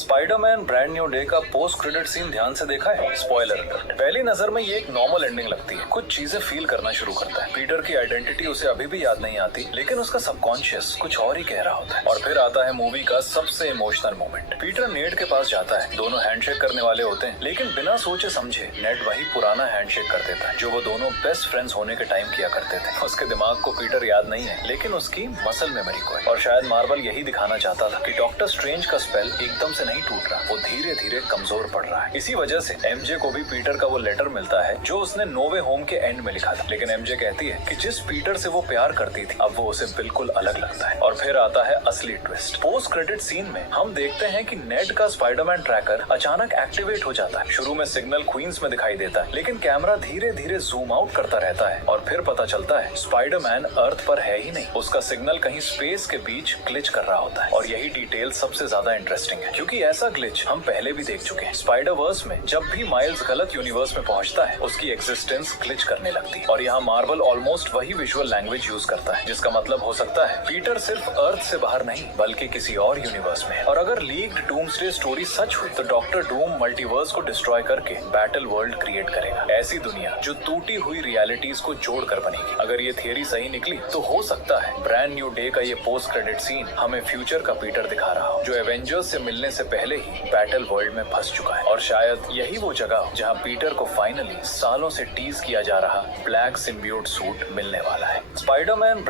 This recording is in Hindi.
स्पाइडरमैन ब्रांड न्यू डे का पोस्ट क्रेडिट सीन ध्यान से देखा है? Spoiler alert. पहली नजर में ये एक नॉर्मल एंडिंग लगती है। कुछ चीजें फील करना शुरू करता है। पीटर की आइडेंटिटी उसे अभी भी याद नहीं आती, लेकिन उसका सबकॉन्शियस कुछ और ही कह रहा होता है। और फिर आता है मूवी का सबसे इमोशनल मोमेंट। पीटर नेड के पास जाता है, दोनों हैंडशेक करने वाले होते हैं, लेकिन बिना सोचे समझे नेड वही पुराना हैंडशेक कर देता है जो वो दोनों बेस्ट फ्रेंड्स होने के टाइम किया करते थे। उसके दिमाग को पीटर याद नहीं है, लेकिन उसकी मसल मेमोरी को है। और शायद मार्वल यही दिखाना चाहता था कि डॉक्टर स्ट्रेंज का स्पेल एकदम से नहीं टूट रहा, वो धीरे धीरे कमजोर पड़ रहा है। इसी वजह से एमजे को भी पीटर का वो लेटर मिलता है जो उसने नो वे होम के एंड में लिखा था। लेकिन एमजे कहती है कि जिस पीटर से वो प्यार करती थी, अब वो उसे बिल्कुल अलग लगता है। और फिर आता है असली ट्विस्ट। पोस्ट क्रेडिट सीन में हम देखते हैं कि नेड का स्पाइडरमैन ट्रैकर अचानक एक्टिवेट हो जाता है। शुरू में सिग्नल क्वींस में दिखाई देता है, लेकिन कैमरा धीरे धीरे जूम आउट करता रहता है और फिर पता चलता है स्पाइडरमैन अर्थ पर है ही नहीं, उसका सिग्नल कहीं स्पेस के बीच ग्लिच कर रहा होता है। और यही डिटेल सबसे ज्यादा इंटरेस्टिंग है, क्योंकि ऐसा ग्लिच हम पहले भी देख चुके हैं। स्पाइडर वर्स में जब भी माइल्स गलत यूनिवर्स में पहुंचता है, उसकी एग्जिस्टेंस ग्लिच करने लगती है। और यहाँ मार्वल ऑलमोस्ट वही विजुअल लैंग्वेज यूज करता है, जिसका मतलब हो सकता है पीटर सिर्फ अर्थ से बाहर नहीं, बल्कि किसी और यूनिवर्स में है। और अगर लीक्ड डूम्सडे स्टोरी सच हुई तो डॉक्टर डूम मल्टीवर्स को डिस्ट्रॉय करके बैटल वर्ल्ड क्रिएट करेगा। ऐसी दुनिया जो टूटी हुई रियलिटीज को जोड़कर बनेगी। अगर ये थियरी सही निकली तो हो सकता है ब्रांड न्यू डे का ये पोस्ट क्रेडिट सीन हमें फ्यूचर का पीटर दिखा रहा हो, जो एवेंजर्स से मिलने से पहले ही बैटल वर्ल्ड में फंस चुका है। और शायद यही वो जगह हो जहाँ पीटर को फाइनली सालों से टीज किया जा रहा ब्लैक सिम्बियोट सूट मिलने वाला है। स्पाइडरमैन